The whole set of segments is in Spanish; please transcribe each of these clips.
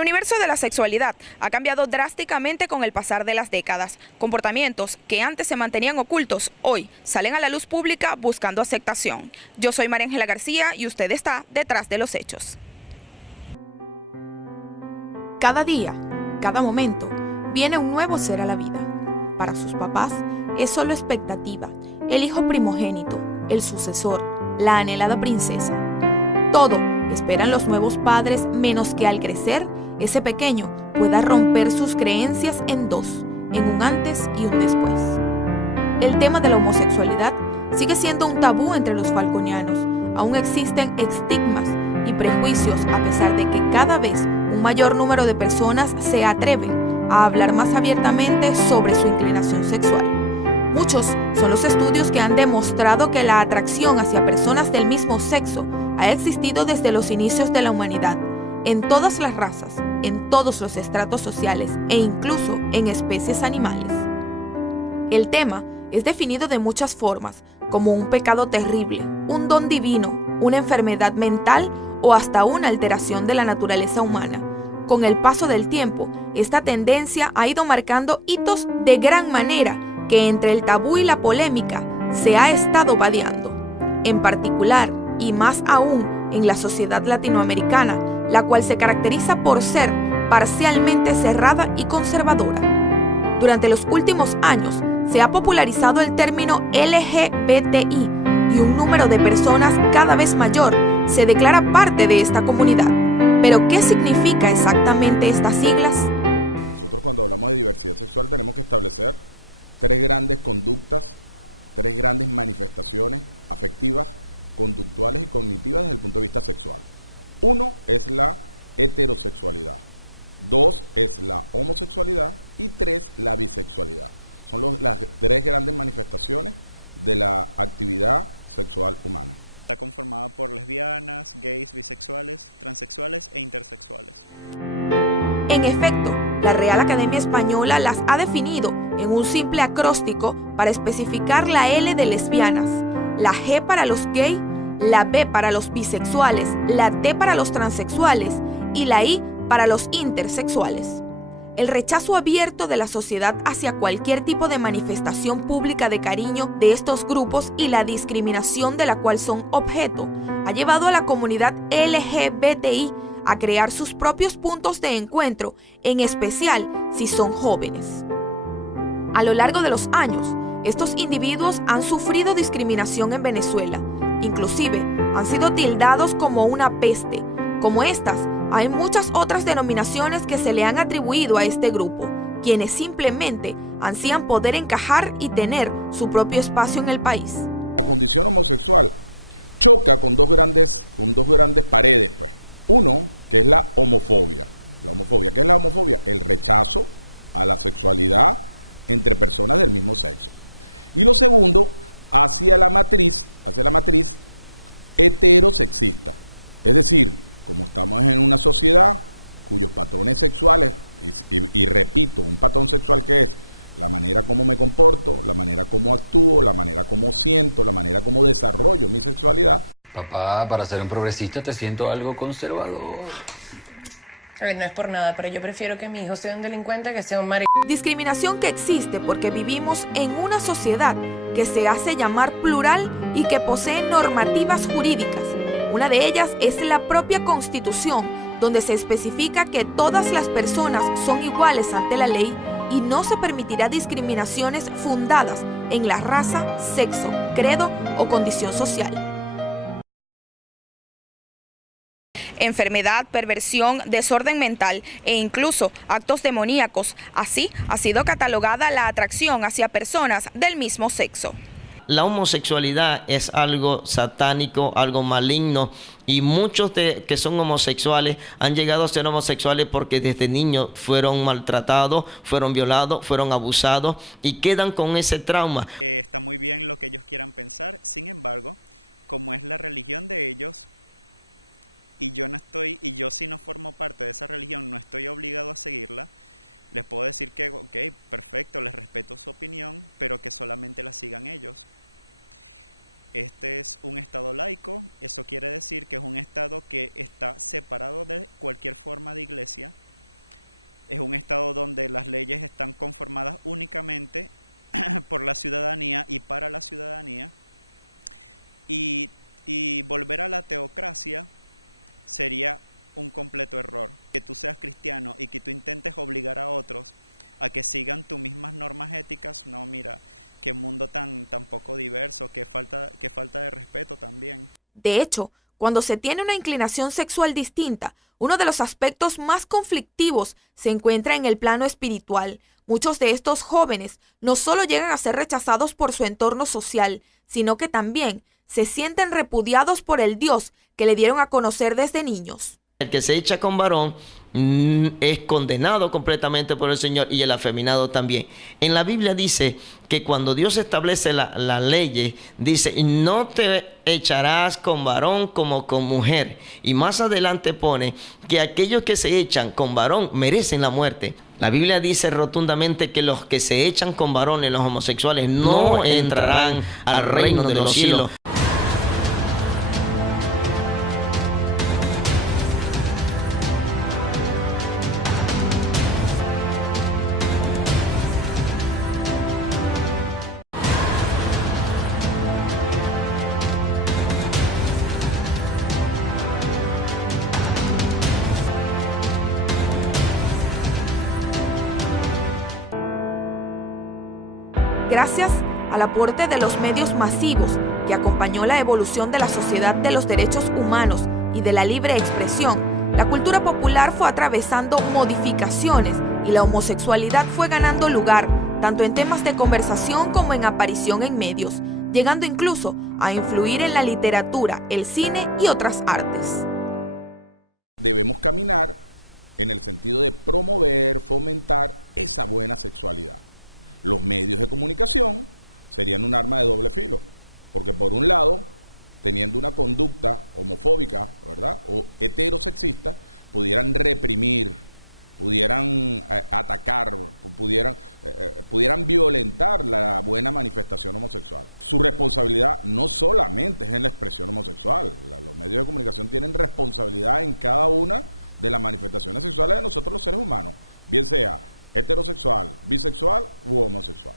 El universo de la sexualidad ha cambiado drásticamente con el pasar de las décadas. Comportamientos que antes se mantenían ocultos, hoy salen a la luz pública buscando aceptación. Yo soy María Ángela García y usted está detrás de los hechos. Cada día, cada momento, viene un nuevo ser a la vida. Para sus papás es solo expectativa, el hijo primogénito, el sucesor, la anhelada princesa. Todo esperan los nuevos padres, menos que al crecer, ese pequeño pueda romper sus creencias en dos, en un antes y un después. El tema de la homosexualidad sigue siendo un tabú entre los falconianos. Aún existen estigmas y prejuicios a pesar de que cada vez un mayor número de personas se atreven a hablar más abiertamente sobre su inclinación sexual. Muchos son los estudios que han demostrado que la atracción hacia personas del mismo sexo ha existido desde los inicios de la humanidad, en todas las razas, en todos los estratos sociales e incluso en especies animales. El tema es definido de muchas formas, como un pecado terrible, un don divino, una enfermedad mental o hasta una alteración de la naturaleza humana. Con el paso del tiempo, esta tendencia ha ido marcando hitos de gran manera que entre el tabú y la polémica se ha estado vadeando. En particular, y más aún en la sociedad latinoamericana, la cual se caracteriza por ser parcialmente cerrada y conservadora. Durante los últimos años se ha popularizado el término LGBTI y un número de personas cada vez mayor se declara parte de esta comunidad. ¿Pero qué significa exactamente estas siglas? Nosotros cuando hablamos de diversidad sexual tenemos que establecer tres grandes conductas, tres grandes manifestaciones afectivas, conductuales y cognitivas desde el punto de vista sexual. Uno es la heterosexualidad, dos es la homosexualidad y tres la bisexualidad. Son las tres grandes manifestaciones de la actividad sexual humana. Está conformada por lesbianas, gays, bisexuales, transexuales e intersexuales. En efecto, la Real Academia Española las ha definido en un simple acróstico para especificar la L de lesbianas, la G para los gays, la B para los bisexuales, la T para los transexuales y la I para los intersexuales. El rechazo abierto de la sociedad hacia cualquier tipo de manifestación pública de cariño de estos grupos y la discriminación de la cual son objeto ha llevado a la comunidad LGBTI a crear sus propios puntos de encuentro, en especial si son jóvenes. A lo largo de los años, estos individuos han sufrido discriminación en Venezuela. Inclusive, han sido tildados como una peste. Como estas, hay muchas otras denominaciones que se le han atribuido a este grupo, quienes simplemente ansían poder encajar y tener su propio espacio en el país. La condición homosexual choca con dos grandes paredes, pues. Uno, que es la homofobia. La homofobia, ¿qué es la homofobia? El rechazo a la sexualidad entre personas del mismo sexo. Y lo segundo, hacia la matriz heterosexista. Es decir, como estamos en una sociedad cuyos patrones sexuales, y repito, un patrón sexual que es la manera como me comporto, la manera como actúo, la manera como siento, la manera como desarrollo mi sexualidad. Papá, para ser un progresista te siento algo conservador. A ver, no es por nada, pero yo prefiero que mi hijo sea un delincuente que sea un Discriminación que existe porque vivimos en una sociedad que se hace llamar plural y que posee normativas jurídicas. Una de ellas es la propia Constitución, donde se especifica que todas las personas son iguales ante la ley y no se permitirá discriminaciones fundadas en la raza, sexo, credo o condición social. Enfermedad, perversión, desorden mental e incluso actos demoníacos. Así ha sido catalogada la atracción hacia personas del mismo sexo. La homosexualidad es algo satánico, algo maligno, y muchos que son homosexuales han llegado a ser homosexuales porque desde niños fueron maltratados, fueron violados, fueron abusados y quedan con ese trauma. Está muy bien lo que ellos quieran pensar, sin embargo, como es la religión de ellos, y yo si no formo parte de esa religión, no estoy obligado a seguirla, les puedo decir que, ok, perfecto, les respeto su opinión, pero que solamente la sigan ellos. Este es un estado laico, eso quiere decir que es un estado que está separado de cualquier forma de iglesia es un estado donde las leyes están conformadas únicamente por la ciudadanía y para la ciudadanía, y volver a la teocracia sería un completo error. Que tú seas cristiano y que tú intentes obligar a otros a que sigan tus mismas normas éticas, no, mira, qué mundo tan poco diverso, qué falta de respeto también. De hecho, cuando se tiene una inclinación sexual distinta, uno de los aspectos más conflictivos se encuentra en el plano espiritual. Muchos de estos jóvenes no solo llegan a ser rechazados por su entorno social, sino que también se sienten repudiados por el Dios que le dieron a conocer desde niños. El que se echa con varón es condenado completamente por el Señor, y el afeminado también. En la Biblia dice que cuando Dios establece la ley, dice, no te echarás con varón como con mujer. Y más adelante pone que aquellos que se echan con varón merecen la muerte. La Biblia dice rotundamente que los que se echan con varones, los homosexuales, no entrarán al reino de los cielos. Gracias al aporte de los medios masivos que acompañó la evolución de la sociedad de los derechos humanos y de la libre expresión, la cultura popular fue atravesando modificaciones y la homosexualidad fue ganando lugar, tanto en temas de conversación como en aparición en medios, llegando incluso a influir en la literatura, el cine y otras artes. Debemos caminar en el sentido de promover, fomentar esa buena sexualidad. Los medios de comunicación serían un arma de doble filo, porque por un lado, teniendo una conducta homofóbica, ¿verdad?, o heterosexista, pudieran reprimir, pudieran atacar, pudieran violentar la buena manifestación homosexual. Su responsabilidad no solamente es en la expresión homosexual, los medios de comunicación tienen responsabilidad en cada una de las manifestaciones sexuales de nosotros los seres humanos, bien sea heterosexual, bisexual u homosexual.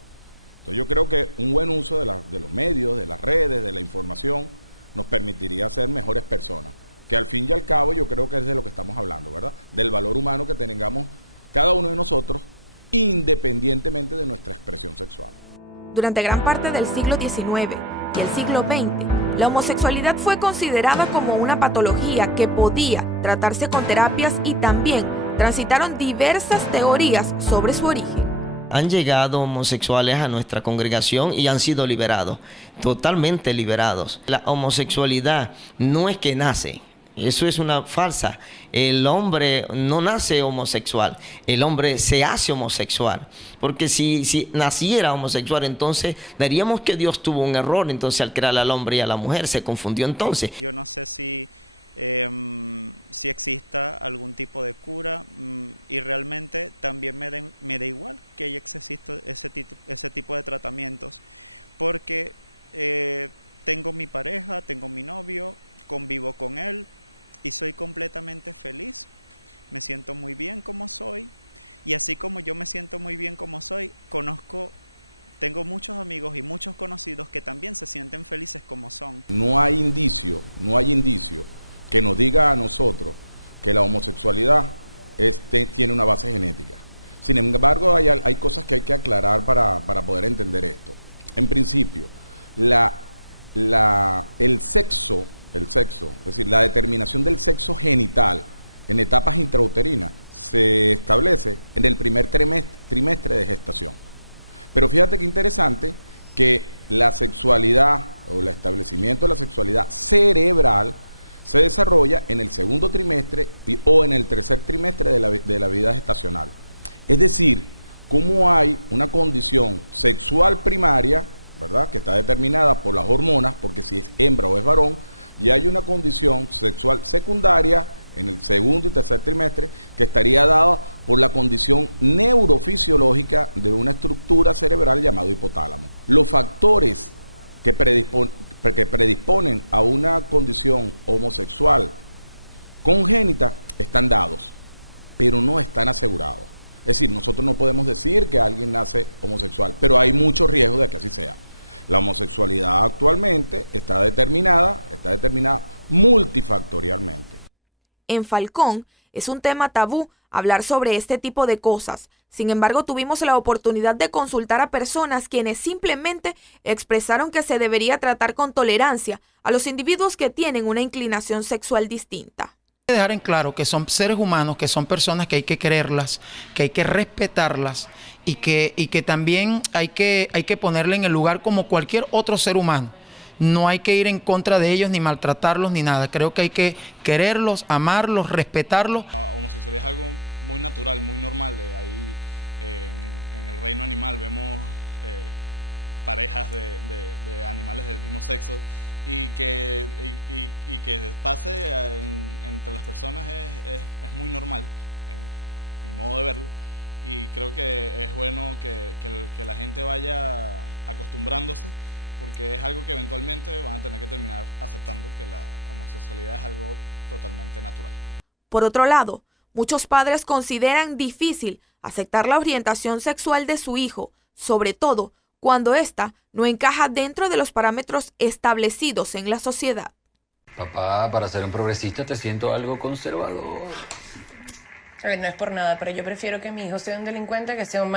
Entonces yo creo que un buen uso de los medios, de las redes, de la información, nos permitiría ser mejores personas, que al fin y al cabo yo creo que es de lo que estamos hablando, ¿verdad? Del valor humano que tengamos cada uno de nosotros, independientemente de nuestra expresión sexual. Durante gran parte del siglo XIX y el siglo XX, la homosexualidad fue considerada como una patología que podía tratarse con terapias, y también transitaron diversas teorías sobre su origen. Han llegado homosexuales a nuestra congregación y han sido liberados, totalmente liberados. La homosexualidad no es que nace, eso es una falsa. El hombre no nace homosexual, el hombre se hace homosexual. Porque si naciera homosexual, entonces diríamos que Dios tuvo un error, entonces al crear al hombre y a la mujer se confundió entonces. Yo no sé si exista algún tipo de cura, y realmente también me da igual que haya existido ese tipo de tratamientos, porque tengo mi pareja, tengo mi novio, convivo con él y soy completamente feliz, me siento muy bien como soy, y así como yo me siento muy bien como soy, tengo muchos amigos y muchos conocidos que también se sienten felices como son. No hay indicio que nos diga a nosotros que la homosexualidad tiene una base genética. Sin embargo, hay cosas que hay que aclarar para poder entender esto. En principio, el sexo, es decir, la determinación del sexo genital en etapas intrauterinas se establece en el primer trimestre de gestación. Pero fíjate qué interesante que la sexualidad o el establecimiento de la sexualidad cerebral se desarrolla en el segundo trimestre o en el tercer trimestre de la vida gestacional. Es decir, cómo hay una condición sexual primaria, ¿verdad?, que está determinada por las hormonas, porque si es hembra o es varón, y hay una condición sexual secundaria en el segundo y tercer trimestre que estaría dada por la condición neurofisiológica de una estructura cerebral llamado hipotálamo. Los factores que predisponen a una condición homosexual congénita están dados, pero no están asegurados. Es decir, nosotros no podemos decir que alguien nace homosexual, pero hay mucho riesgo de que así sea. La homosexualidad actualmente está determinada multifactorialmente. En Falcón es un tema tabú hablar sobre este tipo de cosas. Sin embargo, tuvimos la oportunidad de consultar a personas quienes simplemente expresaron que se debería tratar con tolerancia a los individuos que tienen una inclinación sexual distinta. Dejar en claro que son seres humanos, que son personas que hay que quererlas, que hay que respetarlas y que también hay que ponerle en el lugar como cualquier otro ser humano. No hay que ir en contra de ellos, ni maltratarlos, ni nada. Creo que hay que quererlos, amarlos, respetarlos. La homosexualidad es algo muy natural, muy normal. De ahí en el reino animal vemos parejas de animales del mismo sexo y que pase entre las personas es muy normal, en mi modo de verlo. Y creo que es bueno que la gente vaya acostumbrándose, porque es algo que eventualmente van a tener que terminar aceptando, que la homosexualidad es algo totalmente natural. Por otro lado, muchos padres consideran difícil aceptar la orientación sexual de su hijo, sobre todo cuando ésta no encaja dentro de los parámetros establecidos en la sociedad. Papá, para ser un progresista te siento algo conservador. A ver, no es por nada, pero yo prefiero que mi hijo sea un delincuente que sea un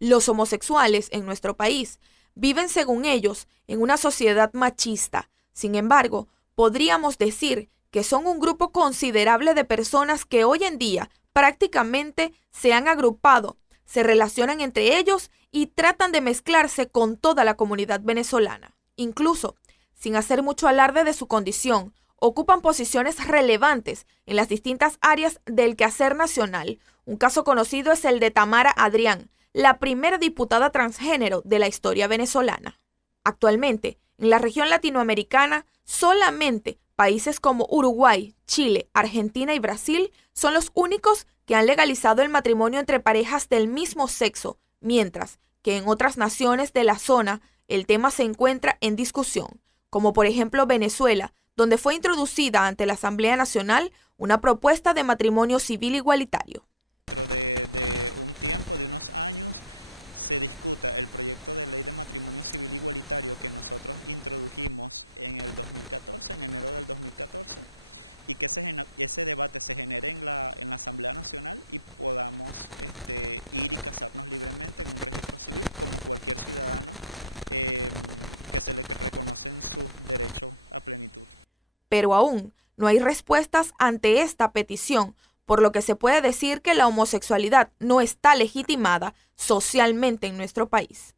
Los homosexuales en nuestro país viven, según ellos, en una sociedad machista. Sin embargo, podríamos decir que son un grupo considerable de personas que hoy en día prácticamente se han agrupado, se relacionan entre ellos y tratan de mezclarse con toda la comunidad venezolana. Incluso, sin hacer mucho alarde de su condición, ocupan posiciones relevantes en las distintas áreas del quehacer nacional. Un caso conocido es el de Tamara Adrián, la primera diputada transgénero de la historia venezolana. Actualmente, en la región latinoamericana, solamente países como Uruguay, Chile, Argentina y Brasil son los únicos que han legalizado el matrimonio entre parejas del mismo sexo, mientras que en otras naciones de la zona el tema se encuentra en discusión, como por ejemplo Venezuela, donde fue introducida ante la Asamblea Nacional una propuesta de matrimonio civil igualitario. Dentro de un tiempo, de unos años, se discuta el proyecto de ley de matrimonio civil igualitario que nosotros introdujimos en el 2014, en enero del 2014, y que ese debate se genere en la Asamblea Nacional y podamos ir y casarnos libremente en un registro civil como cualquier ciudadano que se le reconocen sus derechos a plenitud. Pero aún no hay respuestas ante esta petición, por lo que se puede decir que la homosexualidad no está legitimada socialmente en nuestro país.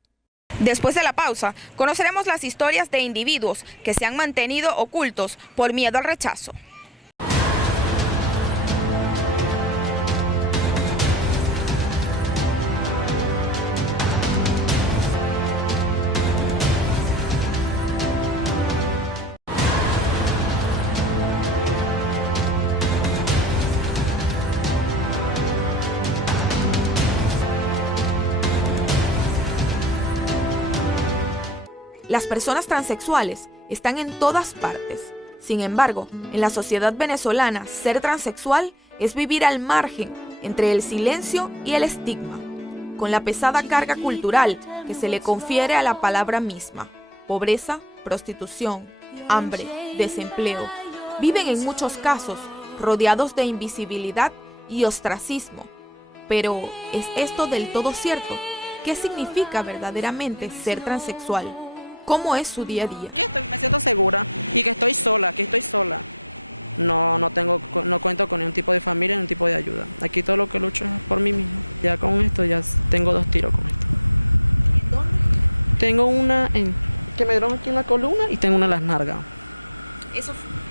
Después de la pausa, conoceremos las historias de individuos que se han mantenido ocultos por miedo al rechazo. Las personas transexuales están en todas partes. Sin embargo, en la sociedad venezolana, ser transexual es vivir al margen entre el silencio y el estigma, con la pesada carga cultural que se le confiere a la palabra misma. Pobreza, prostitución, hambre, desempleo. Viven en muchos casos rodeados de invisibilidad y ostracismo. Pero, ¿es esto del todo cierto? ¿Qué significa verdaderamente ser transexual? ¿Cómo es su día a día? Me siento segura y que estoy sola, No cuento con ningún tipo de familia, ningún tipo de ayuda. Aquí todo lo que lucho es por mí mismo. Ya con esto, ya tengo 2 tiros con esto. ¿En dónde? Tengo una que me dieron aquí en la columna y tengo una en las nalgas.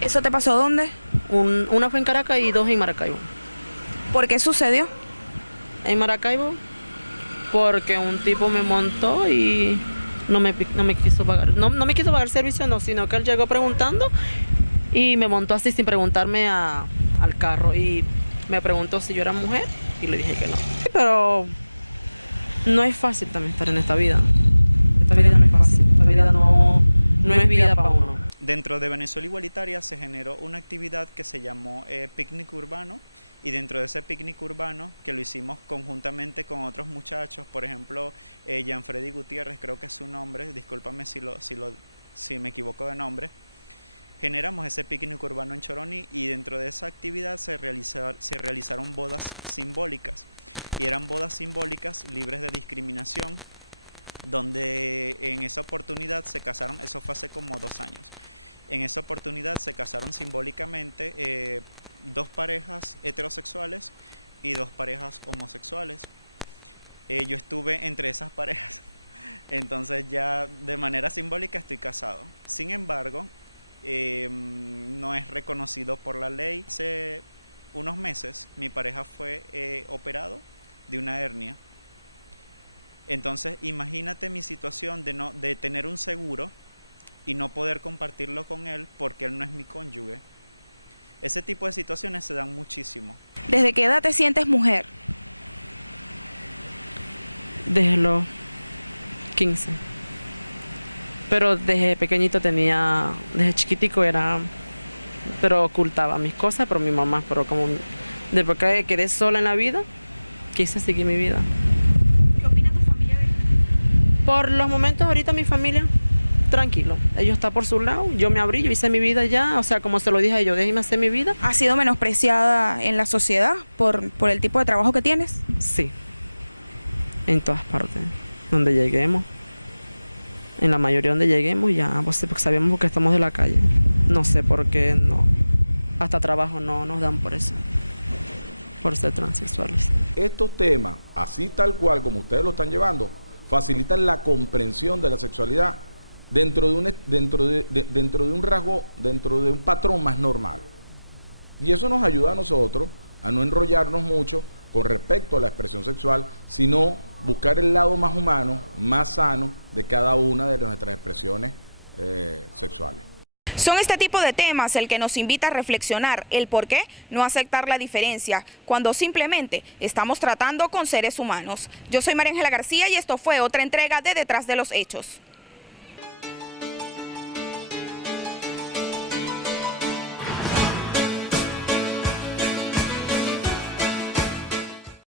¿Eso te pasó dónde? Una fue en Caracas y 2 en Maracaibo. ¿Por qué sucedió? En Maracaibo, porque un tipo me montó y no me quiso pagar. No me quiso pagar servicio, no, sino que él llegó preguntando y me montó así sin preguntarme al carro. Y me preguntó si yo era mujer y le dije que no. Pero no es fácil también estar en esta vida. Esta vida no es fácil. Esta vida no es vida para uno. Dentro de Venezuela Igualitaria se generó una actividad que se llamó Picnic Urbano, Y dentro de ese picnic urbano, que lo hicimos conjuntamente con otros muchachos, por ejemplo, Gianfreddy Gutiérrez, creo que es su nombre, discúlpame si me equivoco de nombre, generamos ese picnic urbano en Choroní, y dentro de esa actividad se realizaron bodas simbólicas. Y eran bodas simbólicas libres de discriminación, donde en esa oportunidad se casaron, eso fue hace como 2 años. En esa oportunidad se casaron simbólicamente 2 parejas heterosexuales y 2 parejas homosexuales. Yo estuve entre esas parejas, entonces ya de manera simbólica estoy casado. Sin embargo, no es reconocido por la ley. Hace unos meses mi pareja fue operado de una hernia. Entonces imagínate mi situación de tener un seguro y no poder compartirlo con él porque él no es mi cónyuge. Ese tipo de situaciones se dan muchísimo. ¿Desde qué edad te sientes mujer? Desde los 15. Pero desde pequeñito desde chiquitico pero ocultaba mis cosas por mi mamá, pero como después que quedé sola en la vida, quise seguir mi vida. ¿Qué opina tu familia de esto? Por los momentos ahorita mi familia, tranquilo, ellos están por su lado, yo me abrí, yo hice mi vida ya, o sea, como se lo dije a ellos, déjenme hacer mi vida. ¿Has sido menospreciada en la sociedad por el tipo de trabajo que tienes? Sí, en todas partes, donde lleguemos, en la mayoría donde lleguemos ya, pues porque sabemos porque estamos de la calle, no sé por qué no, hasta trabajo no nos dan por eso, por ser transexuales. Estos temas, así tal cual como ustedes lo están llevando, facilitan la comprensión de la sexualidad dentro de un rasgo, dentro de un patrón más normal. Y eso nos ayuda a nosotros a no enrollarnos mucho con respecto a la expresión sexual, sino buscar el lado más humano, más sano de cada una de nuestras expresiones sexuales. Son este tipo de temas el que nos invita a reflexionar el por qué no aceptar la diferencia cuando simplemente estamos tratando con seres humanos. Yo soy María Ángela García y esto fue otra entrega de Detrás de los Hechos.